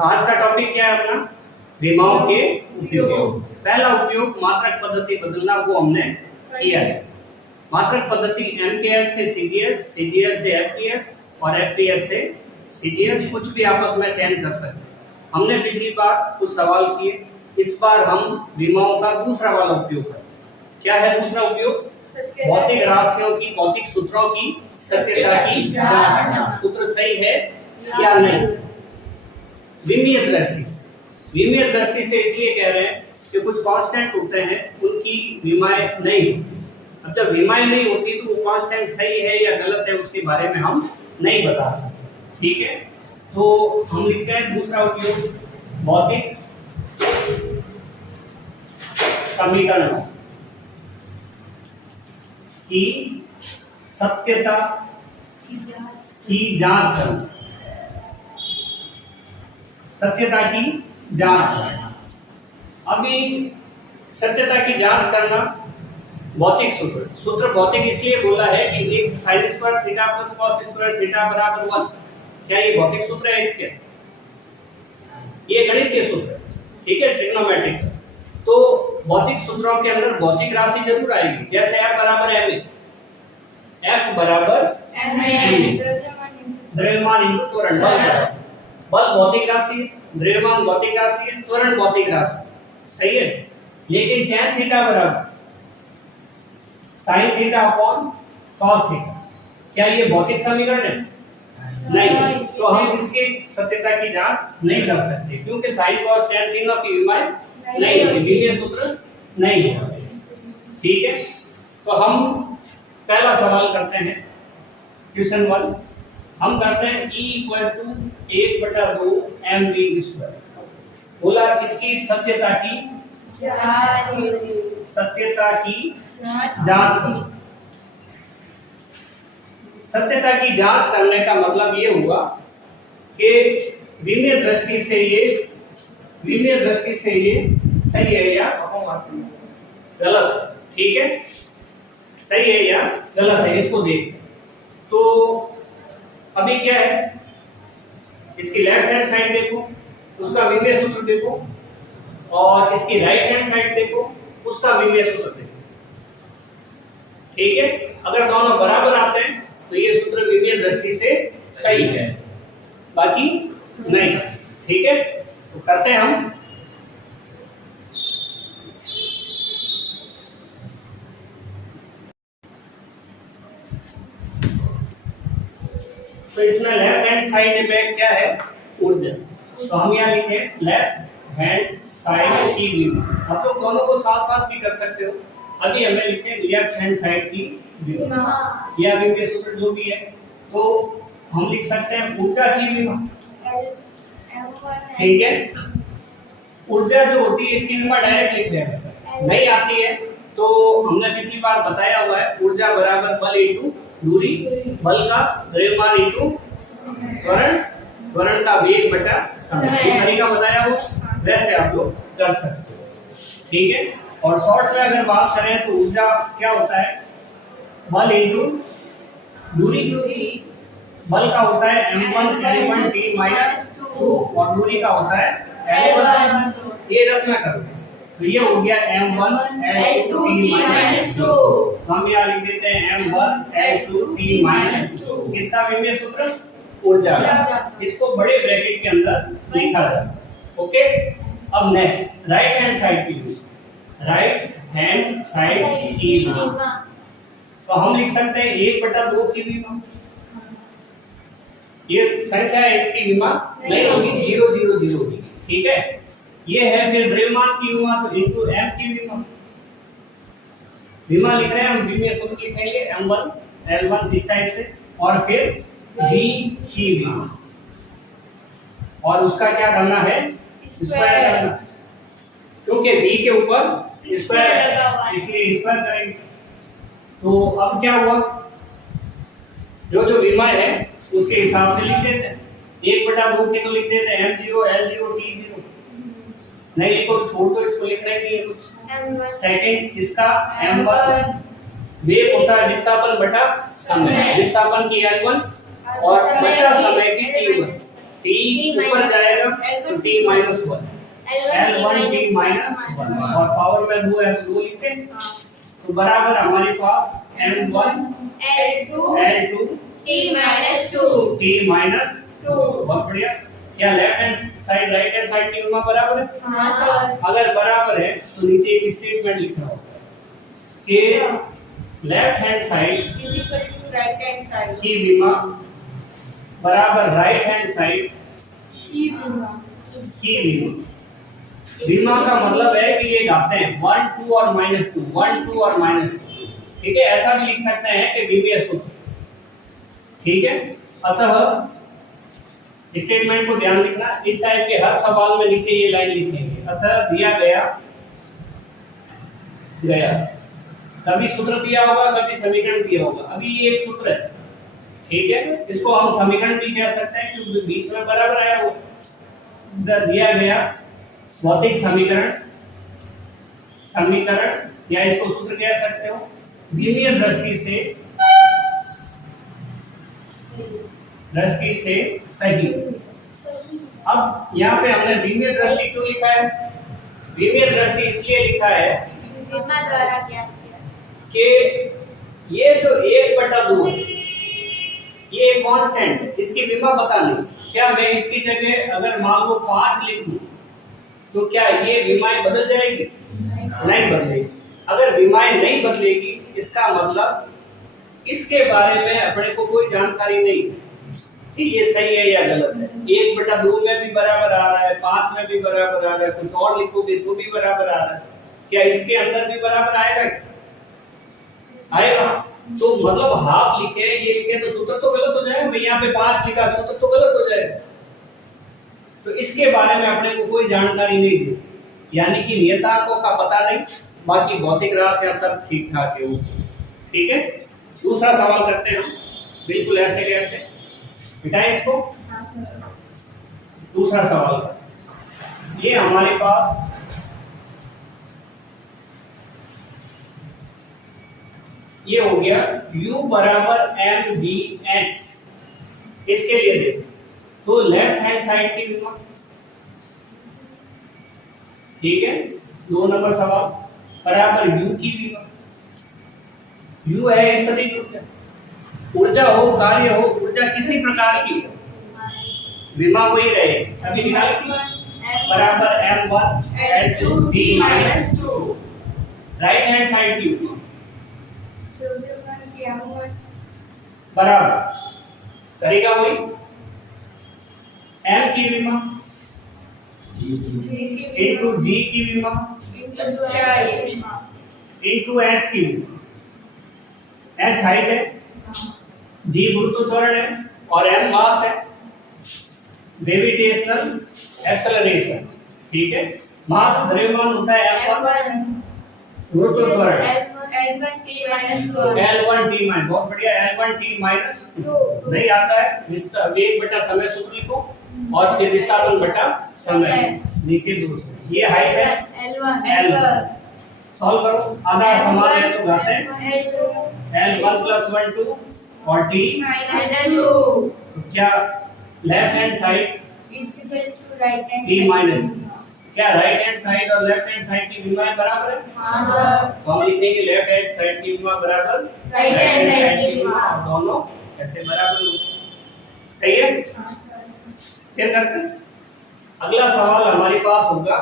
तो आज का टॉपिक क्या है अपना? विमाओं के उपयोग। पहला उपयोग मात्रक पद्धति बदलना, वो हमने किया है। मात्रक पद्धति एमकेएस से सीडीएस, सीडीएस से एफपीएस और एफपीएस से सीडीएस, कुछ भी आपस में चयन कर सकते हैं। हमने पिछली बार कुछ सवाल किए, इस बार हम विमाओं का दूसरा वाला उपयोग करें। क्या है दूसरा उपयोग? भौतिक राशियों की, भौतिक सूत्रों की सत्यता की जांच। सूत्र सही है या नहीं, विमीय दृष्टि से। विमीय दृष्टि से इसलिए कह रहे हैं कि कुछ कांस्टेंट होते हैं, उनकी विमाएं नहीं होती। अब जब विमाएं नहीं होती तो वो कांस्टेंट सही है या गलत है, उसके बारे में हम नहीं बता सकते। ठीक है, तो हम लिखते हैं दूसरा उपयोग, भौतिक समीकरण की सत्यता की जांच करना। सत्यता की जांच। अभी सत्यता की जांच करना, भौतिक सूत्र। सूत्र भौतिक इसलिए बोला है कि एक sin square theta plus cos square theta बराबर 1। क्या ये भौतिक सूत्र है? क्या ये गणित के सूत्र है, ठीक है, ट्रिग्नोमेट्रिक। तो भौतिक सूत्रों के अंदर भौतिक राशि जरूर आएगी, जैसे F बराबर ma, F बराबर द्रव्यमान इंटू त्वरण। बल भौतिक राशि, द्रव्यमान भौतिक राशि है, त्वरण भौतिक राशि, सही है। लेकिन tan थीटा बराबर sin theta upon cos theta, क्या ये भौतिक समीकरण है? नहीं। तो हम इसकी सत्यता की जांच नहीं कर सकते, क्योंकि sin cos tan तीनों की विमाएं नहीं होती, विमीय सूत्र नहीं है। ठीक है, तो हम पहला सवाल करते हैं, क्वेश्चन 1। हम करते हैं E = 1/2 mv²। बोला इसकी सत्यता की जांच करो। सत्यता की जांच करने का मतलब ये हुआ कि विमीय दृष्टि से ये सही है या गलत है। ठीक है, सही है या गलत है, इसको देख। तो अभी क्या है, इसकी लेफ्ट हैंड साइड देखो, उसका विमीय सूत्र देखो, और इसकी राइट हैंड साइड देखो, उसका विमीय सूत्र देखो। ठीक है, अगर दोनों बराबर आते हैं तो ये सूत्र विमीय दृष्टि से सही है, बाकी नहीं। ठीक है, तो करते हैं हम। तो इसमें लेफ्ट हैंड साइड में क्या है? ऊर्जा। तो हम यहाँ लिखे लेफ्ट हैंड साइड की विमा। आप लोग दोनों को साथ साथ भी कर सकते हो। अभी हमें लिखे लेफ्ट हैंड साइड की विमा या विमीय सूत्र जो भी है, तो हम लिख सकते हैं ऊर्जा की विमा। ठीक है, ऊर्जा जो होती है इसकी विमा डायरेक्ट लिख दें, नहीं आती है तो हमने पिछली बार बताया हुआ है, ऊर्जा बराबर बल इंटू दूरी, बल का द्रव्यमान इंटू त्वरण, त्वरण का वेग बटा समय। तरीका बताया हो, वैसे आप लोग कर सकते हो। ठीक है, और शॉर्ट में अगर बात करें तो ऊर्जा क्या होता है? बल इंटू दूरी। बल का होता है m1 L1 t-2 और दूरी का होता है L1। ये रखना करो, तो ये हो गया m1 L2 t-2। हम यहाँ लिख देते हैं m1 L2 t-2। इसका विमीय सूत्र ऊर्जा, इसको बड़े ब्रैकेट के अंदर लिखा जाए। ओके, अब नेक्स्ट राइट हैंड साइड की, राइट हैंड साइड की विमा। तो हम लिख सकते हैं 1/2 की विमा। ये संख्या है, इसकी विमा नहीं होगी, 0 0 0 होगी। ठीक है, ये है फिर द्रव्यमान की विमा, तो इनटू m की विमा। विमा लिख रहे हैं हम, विमीय सूत्र लिखेंगे m1 L1 इस टाइप से, और फिर v की विमा, और उसका क्या करना है? स्क्वायर करना, क्योंकि v के ऊपर स्क्वायर है इसलिए स्क्वायर करेंगे। तो अब क्या हुआ, जो जो विमा है उसके हिसाब से लिख देते हैं। 1/2 के तो लिख देते हैं m0 L0 t0, नहीं लिखो तो छोड़ दो, इसको लिख रहे हैं कुछ। सेकंड इसका m1 वेग होता है विस्थापन बटा समय, विस्थापन की L1 और बटा समय की T1। T ऊपर जाएगा तो t minus 1 L1 t minus 1 और पावर में 2 है तो 2 लिखते हैं। तो बराबर हमारे पास M1 L2 t minus 2 t minus 2। बहुत बढ़िया। क्या left hand side right hand side की विमा बराबर है? हाँ सर। अगर बराबर है तो नीचे एक स्टेटमेंट लिखना होगा कि left hand side is equal to right hand side की विमा बराबर राइट हैंड साइड की विमा। की विमा। विमा का मतलब है कि ये जाते हैं 1 2 और -2 1 2 और -2। ठीक है, ऐसा भी लिख सकते हैं कि विमीय सूत्र। ठीक है, अतः स्टेटमेंट को ध्यान रखना। इस टाइप के हर सवाल में नीचे ये लाइन लिखेंगे, अतः दिया गया कभी सूत्र दिया होगा कभी समीकरण दिया होगा। अभी ये एक सूत्र है, ठीक है, इसको हम समीकरण भी कह सकते हैं क्योंकि बीच में बराबर आया वो दिया गया भौतिक समीकरण या इसको सूत्र कह सकते हो विमीय दृष्टि से सही। अब यहाँ पे हमने विमीय दृष्टि क्यों लिखा है? विमीय दृष्टि इसलिए लिखा है विमा द्वारा ज्ञात किया कि ये जो 1/2 है ये कांस्टेंट है, इसकी विमा पता नहीं। क्या मैं इसकी जगह अगर मान लो 5 लिख दूं तो क्या ये विमाएं बदल जाएगी? नहीं बदलेगी। अगर विमाएं नहीं बदलेगी इसका मतलब इसके बारे में अपने को कोई जानकारी नहीं कि ये सही है या गलत है। 1/2 में भी बराबर आ रहा है, 5 में भी बराबर आ रहा है, कुछ और लिखोगे तो भी बराबर आ रहा है, क्या इसके अंदर भी बराबर आएगा? आएगा। तो मतलब हाफ लिखे ये लिखे तो सूत्र तो गलत हो जाएगा। मैं यहाँ पे 5 लिखा सूत्र तो गलत हो जाएगा। तो इसके बारे में अपने को कोई जानकारी नहीं दी, यानी कि नियतांकों का पता नहीं, बाकी भौतिक राशियां सब ठीक ठाक है। ठीक है, दूसरा सवाल करते हैं हम बिल्कुल ऐसे कैसे बिठाएं इसको। दूसरा सवाल ये हमारे पास ये हो गया u बराबर mgh। इसके लिए देखो तो लेफ्ट हैंड साइड की विमा, ठीक है, 2 नंबर सवाल बराबर u की विमा। u है स्थितिज ऊर्जा, ऊर्जा हो कार्य हो ऊर्जा किसी प्रकार की विमा वही रहे। अभी निकाल बराबर m1 L2 t minus 2। Right hand side की विमा बराबर तरीका वही m की विमा इनटू g की विमा इनटू h की विमा। h हाइट है, g गुरुत्व त्वरण है और m मास है, ग्रेविटेशनल एक्सेलरेशन। ठीक है, मास द्रव्यमान होता है m1, गुरुत्व त्वरण L1 t minus 2। L1 t minus, बहुत बढ़िया, L1 t माइनस 2 नहीं आता है। वेग बटा समय सूत्र लिखो और फिर विस्थापन बटा समय, नीचे 200। ये हाइट है L1। सॉल्व करो, आधा समान है तो घात है L1 + 1 2 और t minus 2। तो क्या left hand side t minus, क्या राइट हैंड साइड और लेफ्ट हैंड साइड की विमाएं बराबर है? हाँ सर। तो हम लिखेंगे लेफ्ट हैंड साइड की विमा बराबर राइट हैंड साइड की विमा, और दोनों ऐसे बराबर होंगे। सही है, फिर करते हैं अगला सवाल। हमारे पास होगा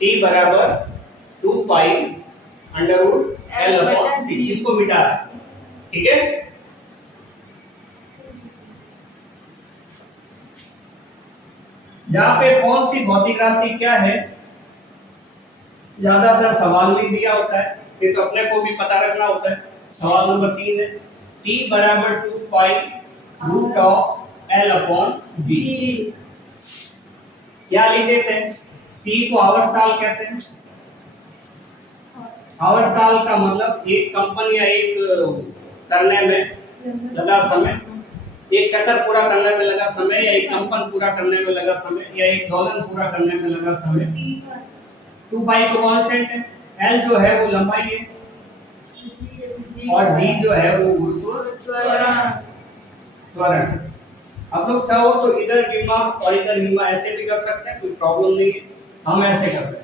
t बराबर 2 पाई अंडररूट L/c। इसको मिटा रहा है, ठीक है। जहां पे कौन सी भौतिक राशि क्या है ज्यादातर सवाल में दिया होता है, ये तो अपने को भी पता रखना होता है। सवाल नंबर 3 है t बराबर 2 पाई रूट ऑफ L/g। क्या लिख देते हैं? t को आवर्तकाल कहते हैं। आवर्तकाल का मतलब एक कंपन या एक करने में लगा समय, एक चक्कर पूरा करने में लगा समय, या एक कंपन पूरा करने में लगा समय, या एक दोलन पूरा करने में लगा समय। 2 पाई तो कांस्टेंट है, L जो है वो लंबाई है और G जो है वो गुरुत्व त्वरण। आप लोग चाहो तो इधर बीमा और इधर बीमा ऐसे भी कर सकते हैं, कोई प्रॉब्लम नहीं है। हम ऐसे करते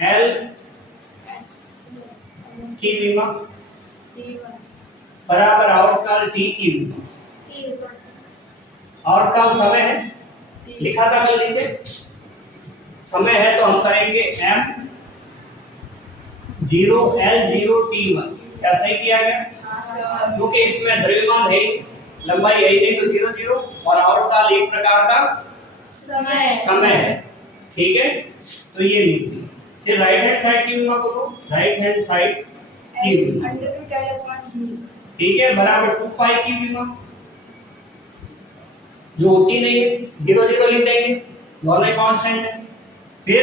हैं एल की बीमा बराबर आवर्तकाल टी की बीमा। आवर्तकाल समय है, लिखा था कल नीचे समय है, तो हम करेंगे एम 0 L 0 T1। क्या सही किया गया? क्योंकि इसमें द्रव्यमान है, लंबाई है ही नहीं, तो 0 0 और आवर्तकाल एक प्रकार का समय है। ठीक है, तो ये लिख दी। फिर राइट हैंड साइड की बीमा को लो, राइट हैंड साइड की बीमा, ठीक है, बराबर 2 पाई की बीमा जो होती नहीं है, 0 0 लिख देंगे, दोनों कांस्टेंट है। फिर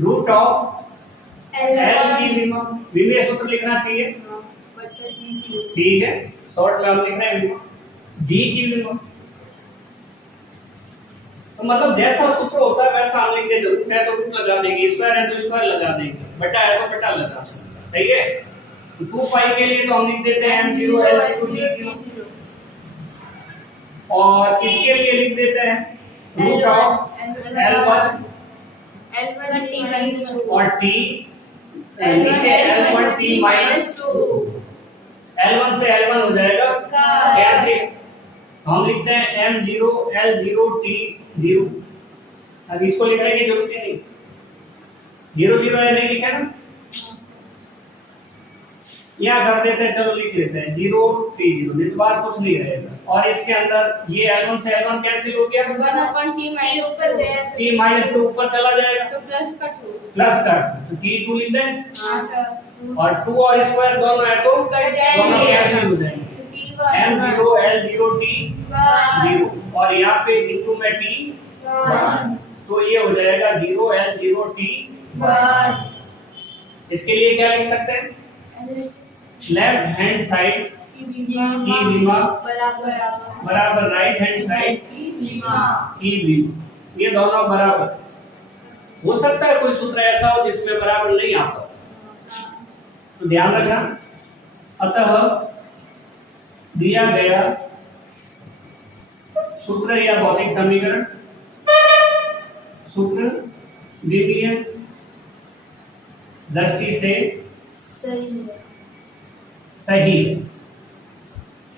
रूट ऑफ एल की बीमा, विमीय सूत्र लिखना चाहिए, ठीक है, शॉर्ट में हम लिख रहे हैं बीमा जी की बीमा। तो मतलब जैसा सूत्र होता है वैसा हम लिख देते, रूट है तो रूट लगा देंगे, स्क्वायर है तो स्क्वायर लगा देंगे, बटा है तो बटा लगा देंगे। सही है, 2 पाई के लिए तो हम लिख देते हैं m0 L0 और इसके लिए लिख देते हैं रूट ऑफ L1 और t नीचे L1 t माइनस 2। L1 से L1 हो जाएगा कैसे? हम लिखते हैं m0 L0 t0। अब इसको लिखने की जरूरत ही नहीं, 0 0 है नहीं लिखा ना, यहाँ कर देते हैं, चलो लिख लेते हैं 0 t0, नहीं तो बाहर कुछ नहीं रहेगा। और इसके अंदर ये L1 से L1 कैंसिल हो गया, t माइनस 2 ऊपर चला जाएगा तो प्लस का तो t2 लिख दें और 2 और स्क्वायर दोनों है तो दोनों कैंसिल हो जाएंगे, m0 L0 t0 और यहाँ पे इनटू में t1, तो ये हो जाएगा 0 L0 t1। इसके लिए क्या लिख सकते हैं, लेफ्ट हैंड साइड की बीमा बराबर राइट हैंड साइड की बीमा, ये दोनों बराबर। हो सकता है कोई सूत्र ऐसा हो जिसमें बराबर नहीं आता, तो ध्यान रखना। अतः दिया गया सूत्र या भौतिक समीकरण, सूत्र विमीय दृष्टि से सही,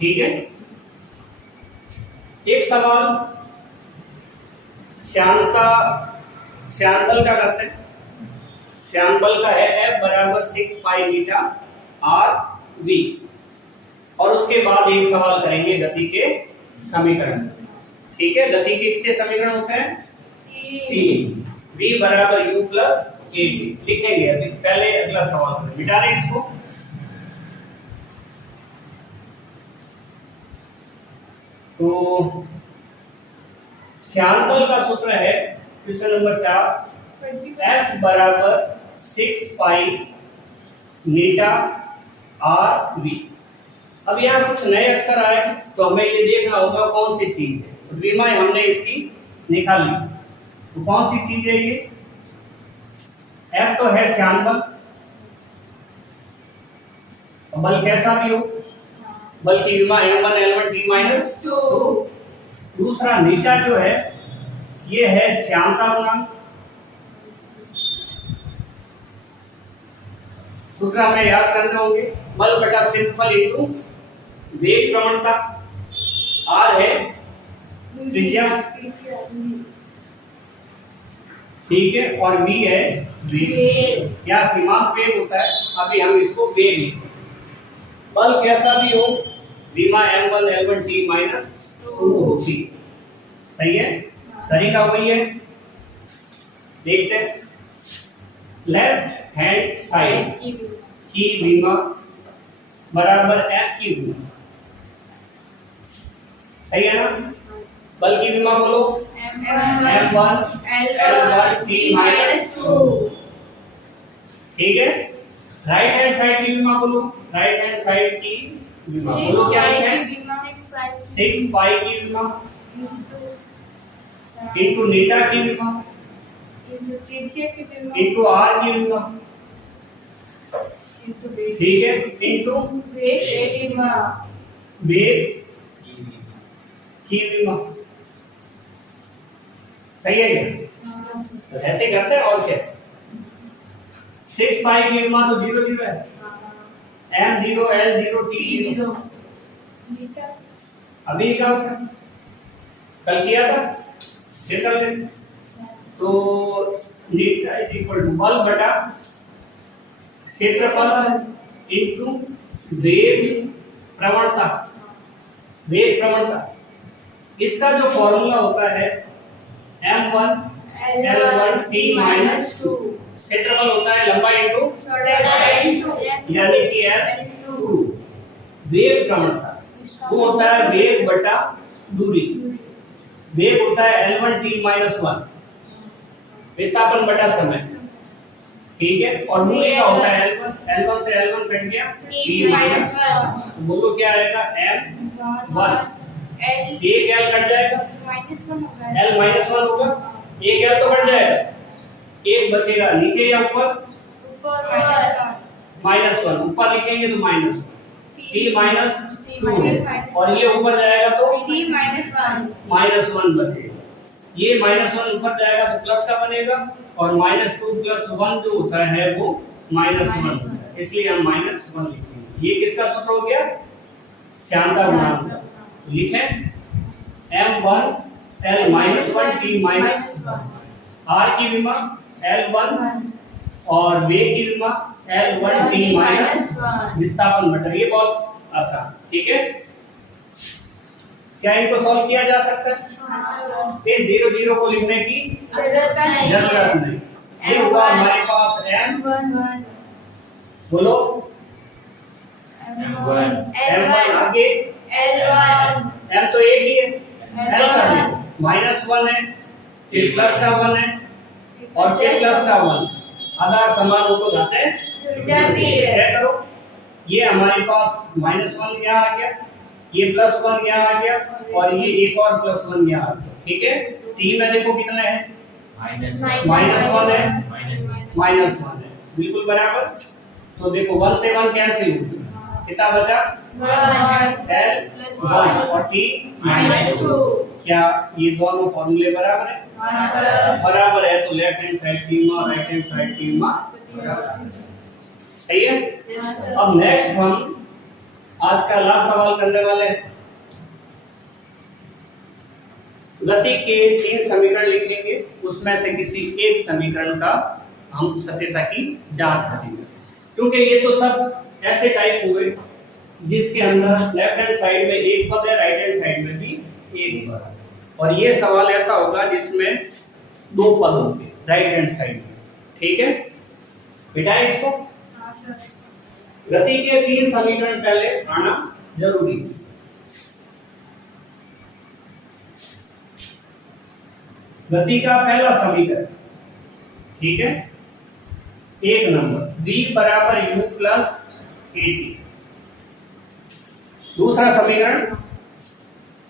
ठीक है। एक सवाल श्यान बल का करते हैं। श्यान बल का है F बराबर 6 पाई बीटा R V, और उसके बाद एक सवाल करेंगे गति के समीकरण, ठीक है। गति के कितने समीकरण होते हैं? 3। V बराबर U प्लस AT लिखेंगे अभी, पहले अगला सवाल करें, मिटा रहे इसको। तो श्यान बल का सूत्र है क्वेश्चन नंबर 4, F बराबर 6 पाई मीटा R V। अब यहाँ कुछ नए अक्षर आए तो हमें ये देखना होगा कौन सी चीज है। बीमा हमने इसकी निकाली, तो कौन सी चीज है ये? F तो है श्यान बल, बल कैसा भी हो, बल की विमा m1 L1 t माइनस 2। दूसरा नीटा जो है ये है श्यानता गुणांक, सूत्र हमें याद करने होंगे, बल बटा क्षेत्रफल इनटू वेग प्रवणता, R है त्रिज्या, ठीक है, और V है वेग या सीमांत वेग होता है, अभी हम इसको वेग लिखेंगे। बल कैसा भी हो, विमा m1 L1 t माइनस 2 होगी, सही है, तरीका वही है। देखते हैं, लेफ्ट हैंड साइड की विमा बराबर F की विमा, सही है ना। बल की विमा बोलो m1 L1 t माइनस 2, ठीक है। राइट हैंड साइड की विमा बोलो, राइट हैंड साइड की विमा बोलो क्या है? 6 पाई की विमा इनटू नीटा की विमा इनटू R की विमा, ठीक है, इनटू वेग की विमा, सही है क्या? तो ऐसे करते हैं और क्या? 6 पाई की विमा तो 0 0 है, m 0 l 0 t 0। अभी क्या होता है? कल किया था, फिर कर लेंगे। तो नीटा इज इक्वल टू बल बटा क्षेत्रफल इनटू वेग प्रवणता। वेग प्रवणता इसका जो फॉर्मूला होता है m1 l1 t माइनस 2। क्षेत्रफल होता है लंबाई इनटू यानी कि l2। वेग प्रवणता वो होता है वेग बटा दूरी। वेग होता है l1 t माइनस 1 विस्थापन बटा समय, ठीक है। और दूरी का होता है l1 से l1 कट गया t माइनस 1। बोलो क्या आएगा m1। एक l कट जाएगा l माइनस 1 होगा, एक l तो कट जाएगा, एक बचेगा नीचे या ऊपर माइनस 1। ऊपर लिखेंगे तो माइनस t माइनस 2 और ये ऊपर जाएगा तो माइनस 1 बचेगा। ये माइनस 1 ऊपर जाएगा तो प्लस का बनेगा और माइनस 2 प्लस 1 जो होता है वो माइनस 1 होता है, इसलिए हम माइनस 1 लिखेंगे। ये किसका सूत्र हो गया? श्यानता गुणांक। तो लिखें m1 l minus 1 t minus r की विमा l1 और वेग की विमा l1 t माइनस विस्थापन बटा। ये बहुत आसान, ठीक है। क्या इनको सॉल्व किया जा सकता है? इस 0 0 को लिखने की जरूरत नहीं। ये हुआ हमारे पास m, बोलो m1 आगे m तो एक ही है, l का भी माइनस 1 है, फिर प्लस का 1 है और फिर प्लस का 1। आधार समान हो तो घाते चेक करो। ये हमारे पास माइनस 1 क्या आ गया, ये प्लस 1 क्या आ गया और ये एक और प्लस 1 क्या आ गया, ठीक है। t में देखो कितना है माइनस 1 है, माइनस 1 है, बिल्कुल बराबर। तो देखो 1 से 1 कैंसिल हो गया, कितना बचा l1 और t माइनस 2। क्या ये दोनों फॉर्मूले बराबर है? बराबर है, तो लेफ्ट हैंड साइड टीमा और राइट हैंड साइड टीमा सही है। अब नेक्स्ट हम आज का लास्ट सवाल करने वाले हैं। गति के 3 समीकरण लिखेंगे, उसमें से किसी एक समीकरण का हम सत्यता की जांच करेंगे, क्योंकि ये तो सब ऐसे टाइप हुए जिसके अंदर लेफ्ट हैंड साइड में एक पद है, राइट हैंड साइड में भी एक पद है। और ये सवाल ऐसा होगा जिसमें 2 पद होंगे राइट हैंड साइड में, ठीक है। बिठाएं इसको। गति के 3 समीकरण पहले आना जरूरी है। गति का पहला समीकरण, ठीक है, 1 नंबर v बराबर u प्लस at। दूसरा समीकरण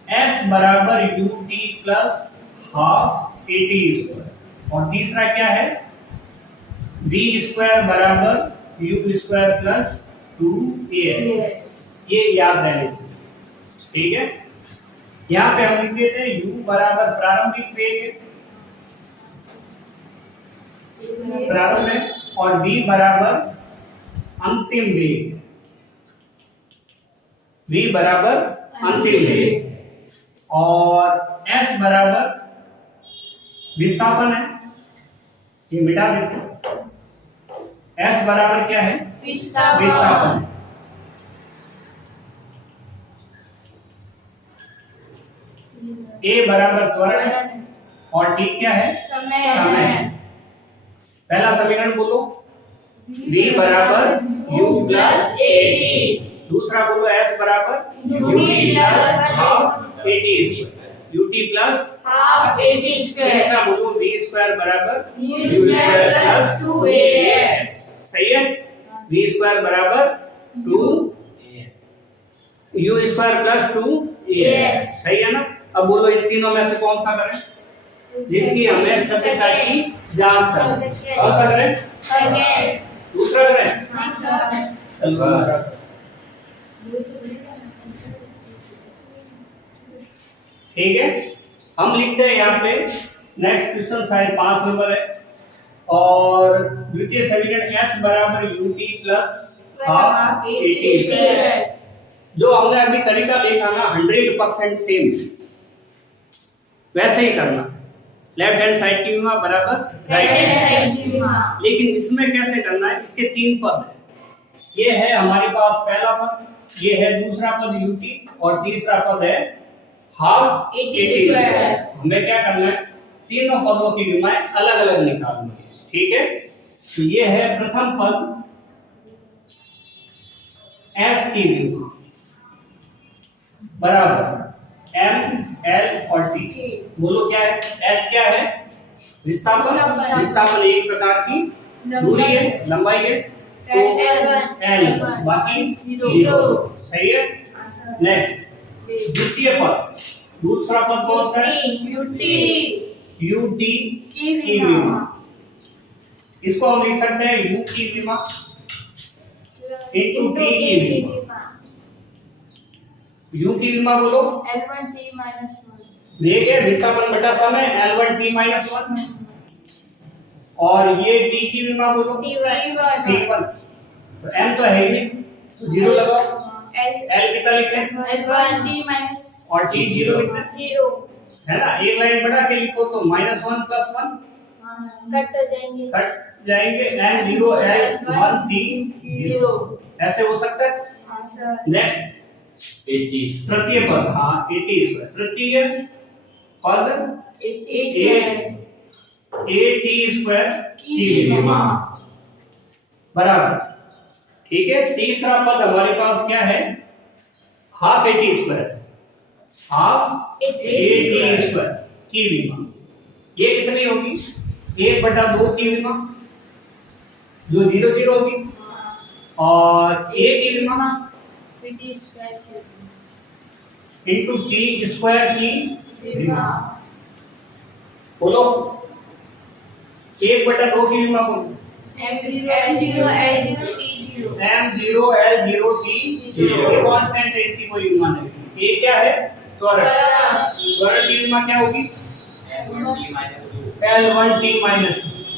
s बराबर ut plus half at square. और तीसरा क्या है v स्क्वायर बराबर u स्क्वायर प्लस 2as। ये याद रहने चाहिए, ठीक है। यहाँ पे हम लिख देते हैं u बराबर प्रारंभिक वेग है, प्रारंभ है, और v बराबर अंतिम वेग, v बराबर अंतिम वेग, और s बराबर विस्थापन है, ये मिटा देते हैं। s बराबर क्या है? विस्थापन। a बराबर त्वरण और t क्या है? समय। पहला समीकरण बोलो v बराबर u प्लस at। दूसरा बोलो s बराबर ut plus half at square, ut plus half at square. तीसरा बोलो v स्क्वायर बराबर u स्क्वायर प्लस 2as। सही है, v स्क्वायर बराबर 2 u स्क्वायर प्लस 2as। सही है ना। अब बोलो इन तीनों में से कौन सा करें जिसकी हमें सत्यता की जांच करें? कौन सा करें? दूसरा करें? चलो ठीक है। हम लिखते हैं यहाँ पे नेक्स्ट क्वेश्चन शायद 5 नंबर है। और द्वितीय समीकरण s बराबर ut प्लस हाफ at जो हमने अभी तरीका देखा ना 100% सेम वैसे ही करना। लेफ्ट हैंड साइड की विमा बराबर राइट हैंड साइड की विमा। लेकिन इसमें कैसे करना है, इसके 3 पद है। ये है हमारे पास पहला पद, ये है दूसरा पद ut और तीसरा पद है हाफ at। हमें क्या करना है, तीनों पदों की विमाएं अलग अलग निकालनी है। ठीक है, तो ये है प्रथम पद s की विमा बराबर m l और t। बोलो क्या है, s क्या है, विस्थापन। विस्थापन एक प्रकार की दूरी है, लंबाई है, तो l बाकी 0। सही है। नेक्स्ट द्वितीय पद, दूसरा पद कौन सा है, ut की विमा। इसको हम लिख सकते हैं u की विमा into t की विमा। u की विमा बोलो वेग है, विस्थापन बटा समय L1t-1। और ये t की विमा बोलो t1। तो m तो है ही नहीं, तो 0 लगाओ। L कितना लिखते हैं और t 0 लिखते हैं, है ना। एक लाइन बढ़ा के लिखो तो -1 + 1 कट जाएंगे n0 L1 t 0। ऐसे हो सकता है। नेक्स्ट तृतीय पद, हाँ 80 तृतीय पद at² की विमा बराबर। ठीक है, तीसरा पद हमारे पास क्या है, हाफ at²। हाफ at² की विमा ये कितनी होगी, 1/2 की विमा जो 0 होगी, और a की विमा into t² की विमा। बोलो 1/2 की विमा बोलो m0 L0 t 0। ये कांस्टेंट है, इसकी कोई विमा नहीं। ये क्या है, त्वरण। त्वरण की विमा क्या होगी,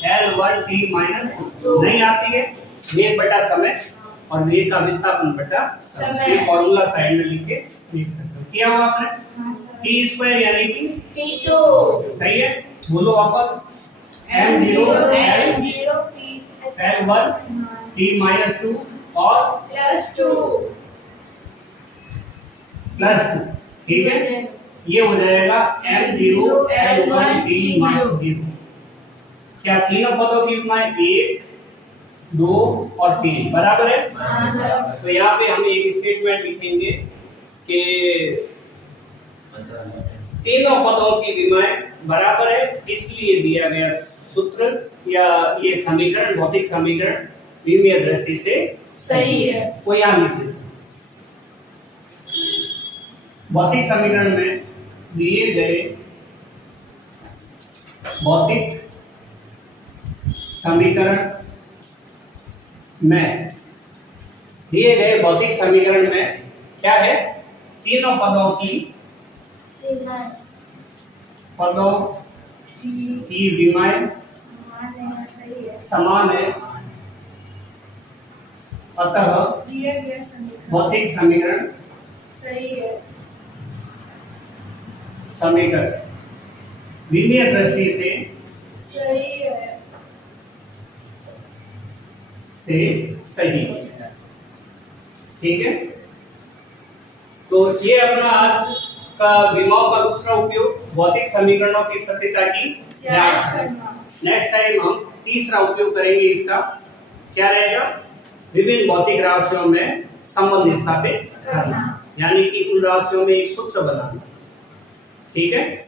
L1t-2 नहीं आती है, वेग बटा समय और वेग का विस्थापन बटा समय। ये फॉर्मूला साइड में लिख के लिख सकते हो। किया हुआ आपने t² यानी कि t2। सही है, बोलो वापस m0 L1t-2 और +2। ठीक है, ये हो जाएगा m0 L1t-0। क्या तीनों पदों की विमाएं 1, 2 और 3 बराबर है। तो यहाँ पे हम एक स्टेटमेंट लिखेंगे कि तीनों पदों की विमाएं बराबर है, इसलिए दिया गया सूत्र या ये समीकरण, भौतिक समीकरण विमीय दृष्टि से सही है। वो यहाँ लिख दें, भौतिक समीकरण में दिए गए भौतिक समीकरण में क्या है, तीनों पदों की विमाएं समान है, अतः भौतिक समीकरण विमीय दृष्टि से सही है। ठीक है, तो ये अपना आज का विमाओं का दूसरा उपयोग, भौतिक समीकरणों की सत्यता की जांच करना। नेक्स्ट टाइम हम तीसरा उपयोग करेंगे, इसका क्या रहेगा, विभिन्न भौतिक राशियों में संबंध स्थापित करना, यानी कि उन राशियों में एक सूत्र बनाना। ठीक है।